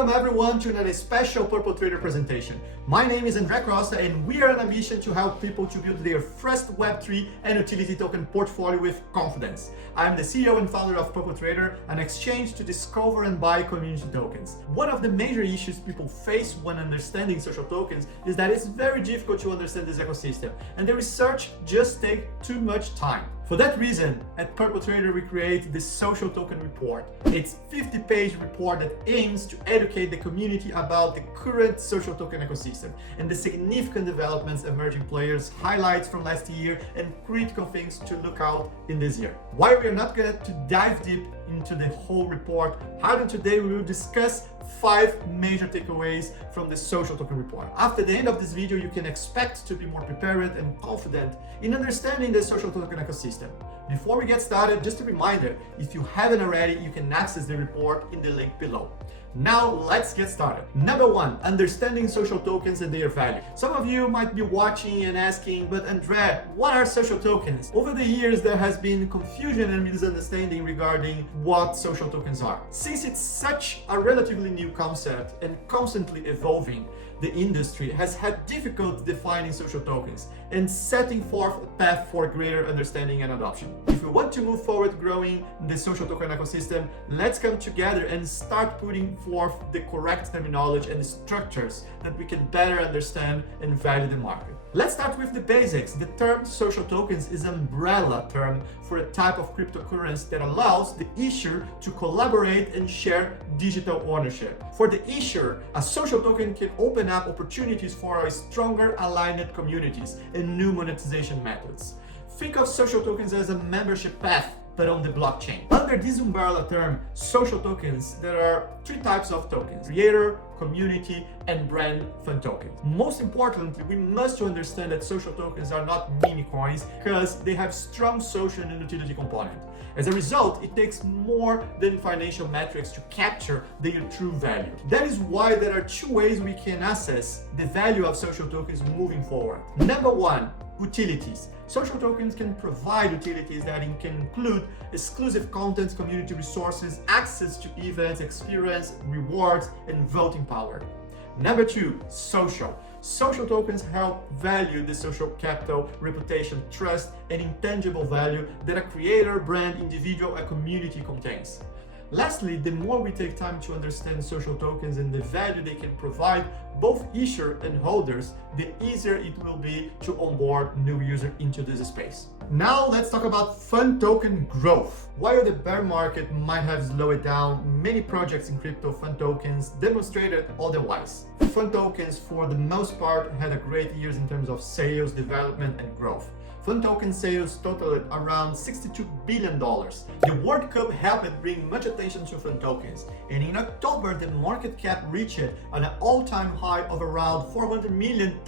Welcome everyone to a special PurpleTrader presentation. My name is André Costa and we are on a mission to help people to build their first Web3 and utility token portfolio with confidence. I'm the CEO and founder of PurpleTrader, an exchange to discover and buy community tokens. One of the major issues people face when understanding social tokens is that it's very difficult to understand this ecosystem and the research just takes too much time. For that reason, at PurpleTrader we create the Social Token Report. It's a 50-page report that aims to educate the community about the current social token ecosystem and the significant developments, emerging players, highlights from last year, and critical things to look out in this year. While we are not going to dive deep into the whole report, however, today we will discuss 5 major takeaways from the Social Token Report. After the end of this video, you can expect to be more prepared and confident in understanding the social token ecosystem. Before we get started, just a reminder, if you haven't already, you can access the report in the link below. Now let's get started. Number 1, understanding social tokens and their value. Some of you might be watching and asking, but André, what are social tokens? Over the years, there has been confusion and misunderstanding regarding what social tokens are. Since it's such a relatively new concept and constantly evolving, the industry has had difficulty defining social tokens and setting forth a path for greater understanding and adoption. If we want to move forward growing the social token ecosystem, let's come together and start putting forth the correct terminology and structures that we can better understand and value the market. Let's start with the basics. The term social tokens is an umbrella term for a type of cryptocurrency that allows the issuer to collaborate and share digital ownership. For the issuer, a social token can open up opportunities for a stronger aligned communities and new monetization methods. Think of social tokens as a membership path, but on the blockchain. Under this umbrella term, social tokens, there are 3 types of tokens: creator, community, and brand fund tokens. Most importantly, we must understand that social tokens are not meme coins because they have strong social and utility component. As a result, it takes more than financial metrics to capture their true value. That is why there are 2 ways we can assess the value of social tokens moving forward. Number 1, utilities. Social tokens can provide utilities that can include exclusive content, community resources, access to events, experience, rewards, and voting power. Number 2, social. Social tokens help value the social capital, reputation, trust, and intangible value that a creator, brand, individual, and community contains. Lastly, the more we take time to understand social tokens and the value they can provide both issuer and holders, the easier it will be to onboard new users into this space. Now let's talk about fund token growth. While the bear market might have slowed down, many projects in crypto fund tokens demonstrated otherwise. Fund tokens, for the most part, had a great year in terms of sales, development, and growth. Fund token sales totaled around $62 billion. The World Cup helped bring much attention to fund tokens, and in October the market cap reached an all-time high of around $400 million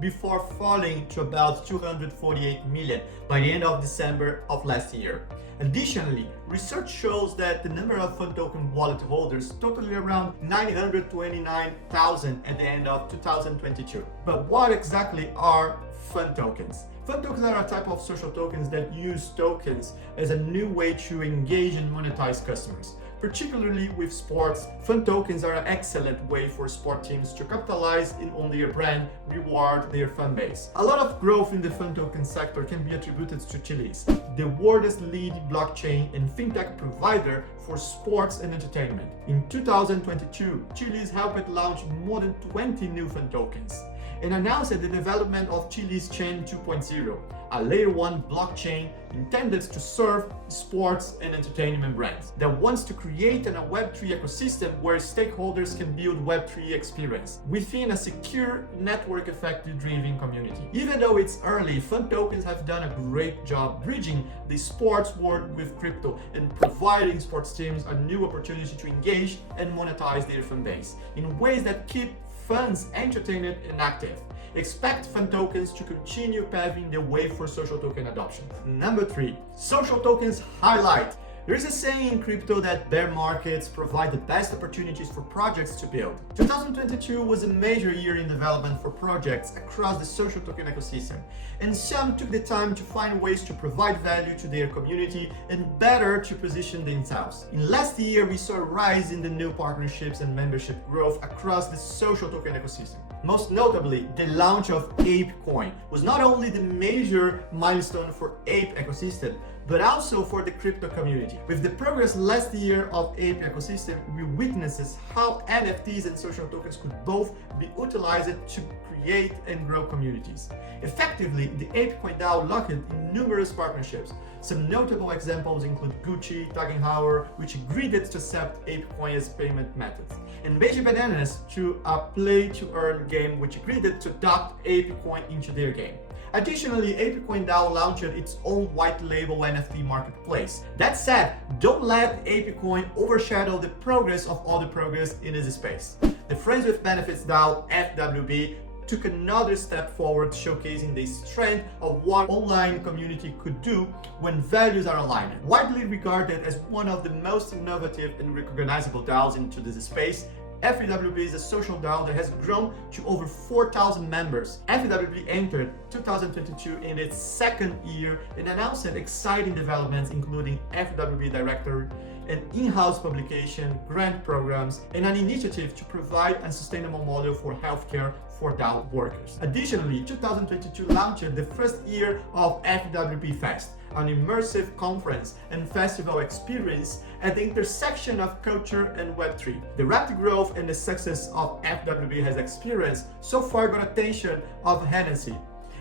before falling to about $248 million by the end of December of last year. Additionally, research shows that the number of fund token wallet holders totaled around 929,000 at the end of 2022. But what exactly are fund tokens? Fund tokens are a type of social tokens that use tokens as a new way to engage and monetize customers. Particularly with sports, fund tokens are an excellent way for sport teams to capitalize on their brand, reward their fan base. A lot of growth in the fund token sector can be attributed to Chiliz, the world's leading blockchain and fintech provider for sports and entertainment. In 2022, Chiliz helped launch more than 20 new fund tokens and announced the development of Chiliz Chain 2.0, a layer 1 blockchain intended to serve sports and entertainment brands that wants to create a Web3 ecosystem where stakeholders can build Web3 experience within a secure, network effect-driven community. Even though it's early, fund tokens have done a great job bridging the sports world with crypto and providing sports teams a new opportunity to engage and monetize their fan base in ways that keep funds entertained and active. Expect fund tokens to continue paving the way for social token adoption. Number 3, social tokens highlight. There is a saying in crypto that bear markets provide the best opportunities for projects to build. 2022 was a major year in development for projects across the social token ecosystem, and some took the time to find ways to provide value to their community and better to position themselves. In last year, we saw a rise in the new partnerships and membership growth across the social token ecosystem. Most notably, the launch of ApeCoin was not only the major milestone for Ape ecosystem, but also for the crypto community. With the progress last year of Ape ecosystem, we witnessed how NFTs and social tokens could both be utilized to create and grow communities. Effectively, the ApeCoin DAO locked in numerous partnerships. Some notable examples include Gucci, Tag Heuer, which agreed to accept ApeCoin as payment methods, and Beige Bananas to a play-to-earn game which agreed to adopt ApeCoin into their game. Additionally, ApeCoin DAO launched its own white label NFT marketplace. That said, don't let ApeCoin overshadow the progress of all the progress in this space. The Friends with Benefits DAO, FWB, took another step forward, showcasing the strength of what online community could do when values are aligned. Widely regarded as one of the most innovative and recognizable DAOs into this space, FWB is a social DAO that has grown to over 4,000 members. FWB entered 2022 in its second year and announced exciting developments including FWB Directory, an in-house publication, grant programs, and an initiative to provide a sustainable model for healthcare for DAO workers. Additionally, 2022 launched the first year of FWB Fest, an immersive conference and festival experience at the intersection of culture and Web3. The rapid growth and the success of FWB has experienced so far got attention of Hennessy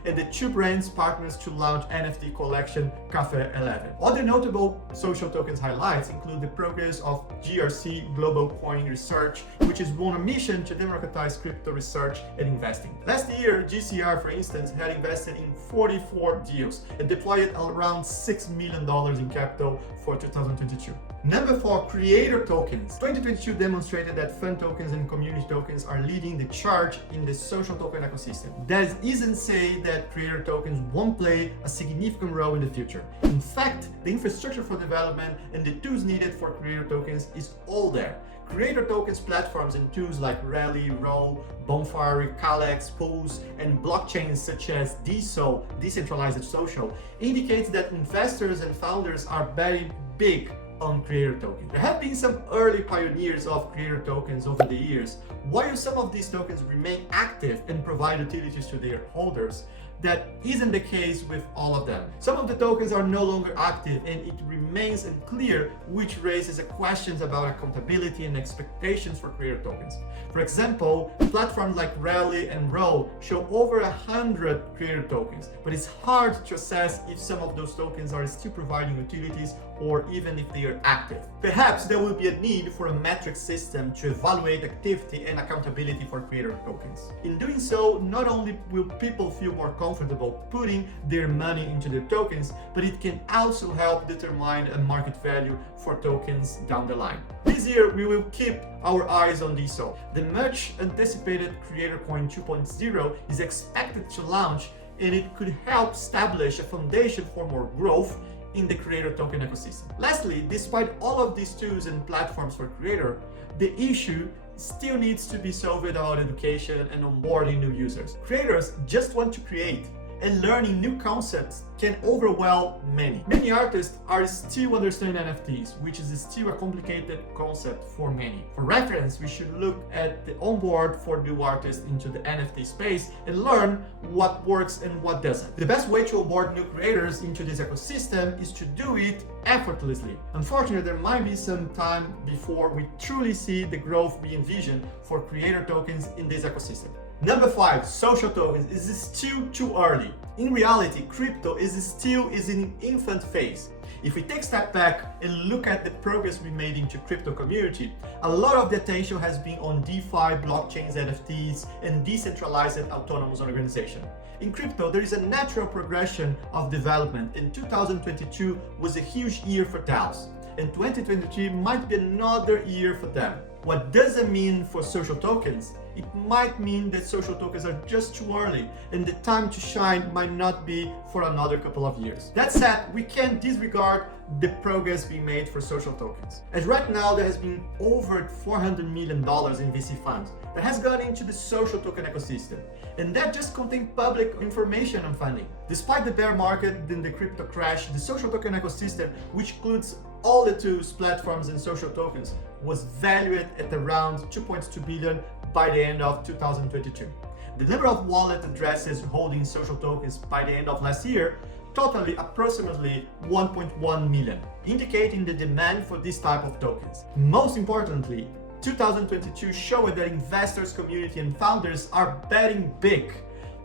and the two brands partners to launch NFT collection Cafe 11. Other notable social tokens highlights include the progress of GRC Global Coin Research, which is on a mission to democratize crypto research and investing. Last year, GCR, for instance, had invested in 44 deals and deployed around $6 million in capital for 2022. Number 4, creator tokens. 2022 demonstrated that fun tokens and community tokens are leading the charge in the social token ecosystem. That isn't say that creator tokens won't play a significant role in the future. In fact, the infrastructure for development and the tools needed for creator tokens is all there. Creator tokens platforms and tools like Rally, Roll, Bonfire, Calyx, Pools, and blockchains such as DSO, Decentralized Social, indicates that investors and founders are very big on creator tokens. There have been some early pioneers of creator tokens over the years. While some of these tokens remain active and provide utilities to their holders, that isn't the case with all of them. Some of the tokens are no longer active and it remains unclear, which raises questions about accountability and expectations for creator tokens. For example, platforms like Rally and Roll show over 100 creator tokens, but it's hard to assess if some of those tokens are still providing utilities or even if they are active. Perhaps there will be a need for a metric system to evaluate activity and accountability for creator tokens. In doing so, not only will people feel more comfortable putting their money into their tokens, but it can also help determine a market value for tokens down the line. This year, we will keep our eyes on DSO. The much anticipated Creator Coin 2.0 is expected to launch, and it could help establish a foundation for more growth in the creator token ecosystem. Lastly, despite all of these tools and platforms for creator, the issue still needs to be solved about education and onboarding new users. Creators just want to create, and learning new concepts can overwhelm many. Many artists are still understanding NFTs, which is still a complicated concept for many. For reference, we should look at the onboard for new artists into the NFT space and learn what works and what doesn't. The best way to onboard new creators into this ecosystem is to do it effortlessly. Unfortunately, there might be some time before we truly see the growth we envision for creator tokens in this ecosystem. Number 5, social tokens is still too early. In reality, crypto is still in an infant phase. If we take a step back and look at the progress we made into crypto community, a lot of the attention has been on DeFi, blockchains, NFTs, and decentralized autonomous organization. In crypto, there is a natural progression of development, and 2022 was a huge year for DAOs, and 2023 might be another year for them. What does it mean for social tokens? It might mean that social tokens are just too early and the time to shine might not be for another couple of years. That said, we can't disregard the progress being made for social tokens. As right now, there has been over $400 million in VC funds that has gone into the social token ecosystem. And that just contains public information on funding. Despite the bear market and the crypto crash, the social token ecosystem, which includes all the tools, platforms, and social tokens, was valued at around 2.2 billion by the end of 2022. The number of wallet addresses holding social tokens by the end of last year totaled approximately 1.1 million, indicating the demand for this type of tokens. Most importantly, 2022 showed that investors, community, and founders are betting big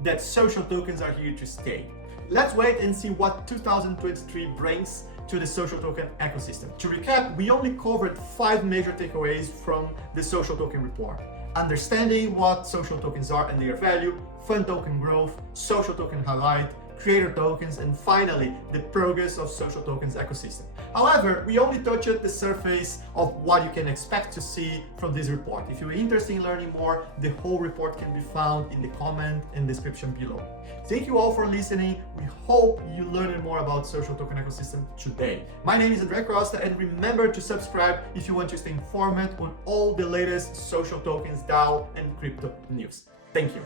that social tokens are here to stay. Let's wait and see what 2023 brings to the social token ecosystem. To recap, we only covered 5 major takeaways from the social token report. Understanding what social tokens are and their value, fund token growth, social token highlight, creator tokens, and finally, the progress of social tokens ecosystem. However, we only touched the surface of what you can expect to see from this report. If you're interested in learning more, the whole report can be found in the comment and description below. Thank you all for listening. We hope you learned more about social token ecosystem today. My name is Andre Costa, and remember to subscribe if you want to stay informed on all the latest social tokens, DAO, and crypto news. Thank you.